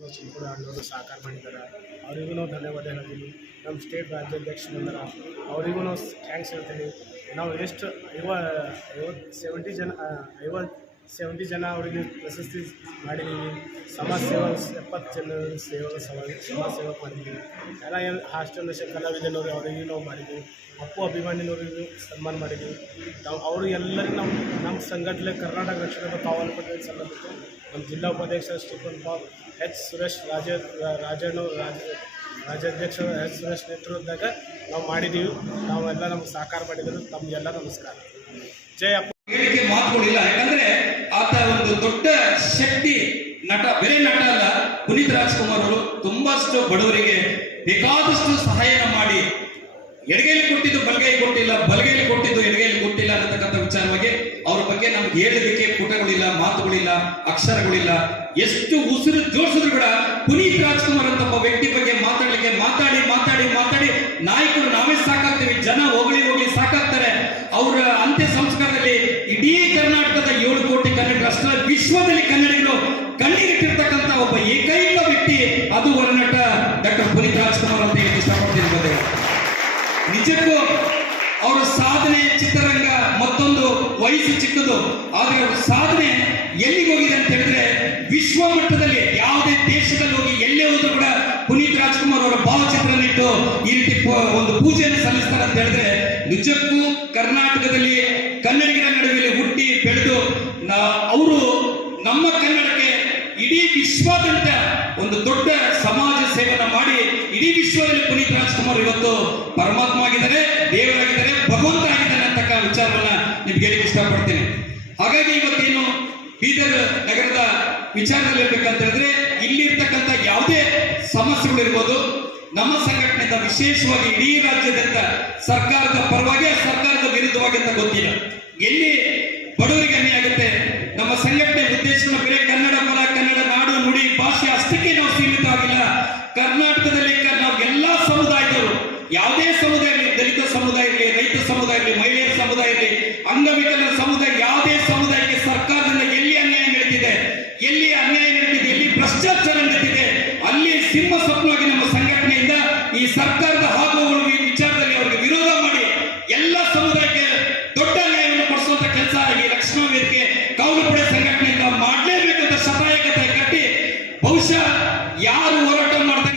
ಚಿಂಪುಡ ಅಣ್ಣವರು ಸಹಕಾರ ಮಾಡಿದ್ದಾರೆ. ಅವರಿಗೂ ನಾವು ಧನ್ಯವಾದ ಹೇಳ್ತೀನಿ. ನಮ್ಮ ಸ್ಟೇಟ್ ರಾಜ್ಯಾಧ್ಯಕ್ಷರು ಬಂದಾರ. ಅವರಿಗೂ ನಾವು ಥ್ಯಾಂಕ್ಸ್ ಹೇಳ್ತೀನಿ. ನಾವು ಎಷ್ಟು ಐವ ಐವತ್ತು ಸೆವೆಂಟಿ ಜನ ಐವತ್ತು ಸೆವೆಂಟಿ ಜನ ಅವರಿಗೆ ಪ್ರಶಸ್ತಿ ಮಾಡಿದ್ದೀವಿ. ಸಮಾಜ ಸೇವಾ, ಎಪ್ಪತ್ತು ಜನ ಸೇವಾ ಸಮಾಜ ಸಮಾಜ ಸೇವಾ ಮಾಡಿದ್ದೀವಿ. ಎಲ್ಲ ಏನು ಹಾಸ್ಟೆಲ್ ಕಲಾವಿದನವರು ಅವರಿಗೆ ನಾವು ಮಾಡಿದ್ದೀವಿ. ಅಪ್ಪು ಅಭಿಮಾನಿನವರಿಗೂ ಸನ್ಮಾನ ಮಾಡಿದ್ದೀವಿ. ನಾವು ಅವರು ಎಲ್ಲರಿಗೂ ನಮ್ಮ ನಮ್ಮ ಸಂಘಟನೆ ಕರ್ನಾಟಕ ರಕ್ಷಣಾ ಕಾವಲು ಪಡೆದ ಸಂಘಟನೆ ನಮ್ಮ ಜಿಲ್ಲಾ ಉಪಾಧ್ಯಕ್ಷ Stephen Bob, H Suresh Raja Rajanna Raja ರಾಜ್ಯಾಧ್ಯಕ್ಷ ಎಚ್ ಸುರೇಶ್ ನೇತೃತ್ವದಾಗ ನಾವು ಮಾಡಿದ್ದೀವಿ. ನಾವೆಲ್ಲ ನಮ್ಗೆ ಸಹಕಾರ ಮಾಡಿದ್ರು ತಮಗೆಲ್ಲ ನಮಸ್ಕಾರ. ಜಯ ಹೇಳಿಕೆ ಮಾತುಗಳಿಲ್ಲ. ಯಾಕಂದ್ರೆ ಆತ ಒಂದು ದೊಡ್ಡ ಶಕ್ತಿ ನಟ, ಬೇರೆ ನಟ ಅಲ್ಲ, ಪುನೀತ್ ರಾಜ್ಕುಮಾರ್ ಅವರು ತುಂಬಾಷ್ಟು ಬಡವರಿಗೆ ಬೇಕಾದಷ್ಟು ಸಹಾಯನ ಮಾಡಿ ಎಡಗೈಲಿ ಕೊಟ್ಟಿದ್ದು ಬಲಗೈಲಿ ಕೊಟ್ಟಿಲ್ಲ, ಬಲಗೈಲಿ ಕೊಟ್ಟಿದ್ದು ಎಡಗೈಲಿ ಕೊಟ್ಟಿಲ್ಲ ಅನ್ನತಕ್ಕಂಥ ವಿಚಾರವಾಗಿ ಅವ್ರ ಬಗ್ಗೆ ನಮ್ಗೆ ಹೇಳೋದಕ್ಕೆ ಪುಟಗಳಿಲ್ಲ ಮಾತುಗಳಿಲ್ಲ, ಅಕ್ಷರಗಳಿಲ್ಲ. ಎಷ್ಟು ಉಸಿರು ಜೋಡಿಸಿದ್ರು ಕೂಡ ಪುನೀತ್ ರಾಜ್ಕುಮಾರ್ ಅಂತ ಒಬ್ಬ ವ್ಯಕ್ತಿ ಬಗ್ಗೆ ಮಾತಾಡ್ಲಿಕ್ಕೆ ನಿಜಕ್ಕೂ ಅವರ ಸಾಧನೆ ಚಿತ್ರರಂಗ ಮತ್ತೊಂದು ವಯಸ್ಸು ಚಿಕ್ಕದು. ಆದರೆ ಅವರ ಸಾಧನೆ ಎಲ್ಲಿಗೆ ಹೋಗಿದೆ ಅಂತ ಹೇಳಿದ್ರೆ ವಿಶ್ವ ಮಟ್ಟದಲ್ಲಿ, ಯಾವುದೇ ದೇಶದಲ್ಲಿ ಹೋಗಿ ಎಲ್ಲೇ ಹೋದ್ರು ಕೂಡ ಪುನೀತ್ ರಾಜ್ಕುಮಾರ್ ಅವರ ಭಾವಚಿತ್ರನ ಇಟ್ಟು ಈ ರೀತಿ ಒಂದು ಪೂಜೆಯನ್ನು ಸಲ್ಲಿಸ್ತಾರೆ ಅಂತ ಹೇಳಿದ್ರೆ ನಿಜಕ್ಕೂ ಕರ್ನಾಟಕದಲ್ಲಿ ಕನ್ನಡಿಗರ ನಡುವೆ ಹುಟ್ಟಿ ಬೆಳೆದು ಅವರು ನಮ್ಮ ಕನ್ನಡಕ್ಕೆ ಇಡೀ ವಿಶ್ವಾದ್ಯಂತ ಒಂದು ದೊಡ್ಡ ಸಮಾಜ ಸೇವನ ಮಾಡಿ ಇಡೀ ವಿಶ್ವದಲ್ಲಿ ಪುನೀತ್ ರಾಜ್ಕುಮಾರ್ ಇವತ್ತು ಪರಮಾತ್ಮ ಆಗಿದ್ದಾರೆ ದೇವರಾಗಿದ್ದಾರೆ ಭಗವಂತ ಆಗಿದ್ದಾನೆ ಅಂತಕ್ಕ ವಿಚಾರವನ್ನ ನಿಮ್ಗೆ ಹೇಳಿಕ್ಕೆ ಇಷ್ಟಪಡ್ತೇನೆ. ಹಾಗಾಗಿ ಇವತ್ತೇನು ಬೀದರ್ ನಗರದ ವಿಚಾರದಲ್ಲಿ ಇರ್ಬೇಕಂತ ಹೇಳಿದ್ರೆ, ಇಲ್ಲಿರ್ತಕ್ಕಂಥ ಯಾವುದೇ ಸಮಸ್ಯೆಗಳು ಇರ್ಬೋದು ನಮ್ಮ ಸಂಘಟನೆಯಿಂದ ವಿಶೇಷವಾಗಿ ಇಡೀ ರಾಜ್ಯದಂತ ಸರ್ಕಾರದ ಪರವಾಗಿ, ಸರ್ಕಾರದ ವಿರುದ್ಧವಾಗಿ ಅಂತ ಗೊತ್ತಿಲ್ಲ. ಎಲ್ಲಿ ಬಡವರಿಗೆ ಅನ್ಯಾಯ ಆಗುತ್ತೆ, ನಮ್ಮ ಸಂಘಟನೆ ಉದ್ದೇಶನ ಬೇರೆ ಕರ್ನಾಟಕದಲ್ಲಿ ನಾವು ಎಲ್ಲಾ ಸಮುದಾಯದವರು. ಯಾವುದೇ ಸಮುದಾಯ ಇರಲಿ, ದಲಿತ ಸಮುದಾಯ ಇರಲಿ, ರೈತ ಸಮುದಾಯ ಇರಲಿ, ಮಹಿಳೆಯರ ಸಮುದಾಯ ಇರಲಿ ಅಂಗವಿಕಲರ ಸಮುದಾಯ, ಯಾವುದೇ ಸಮುದಾಯಕ್ಕೆ ಸರ್ಕಾರದಿಂದ ಎಲ್ಲಿ ಅನ್ಯಾಯ ನಡೀತಿದೆ? ಎಲ್ಲಿ ಅನ್ಯಾಯ ನಡೀತಿದೆ? ಎಲ್ಲಿ ಭ್ರಷ್ಟಾಚಾರ ನಡೆದಿದೆ ಅಲ್ಲಿ ಸಿಂಹ ಸ್ವಪ್ನವಾಗಿ ನಮ್ಮ ಸಂಘಟನೆಯಿಂದ ಈ ಸರ್ಕಾರದ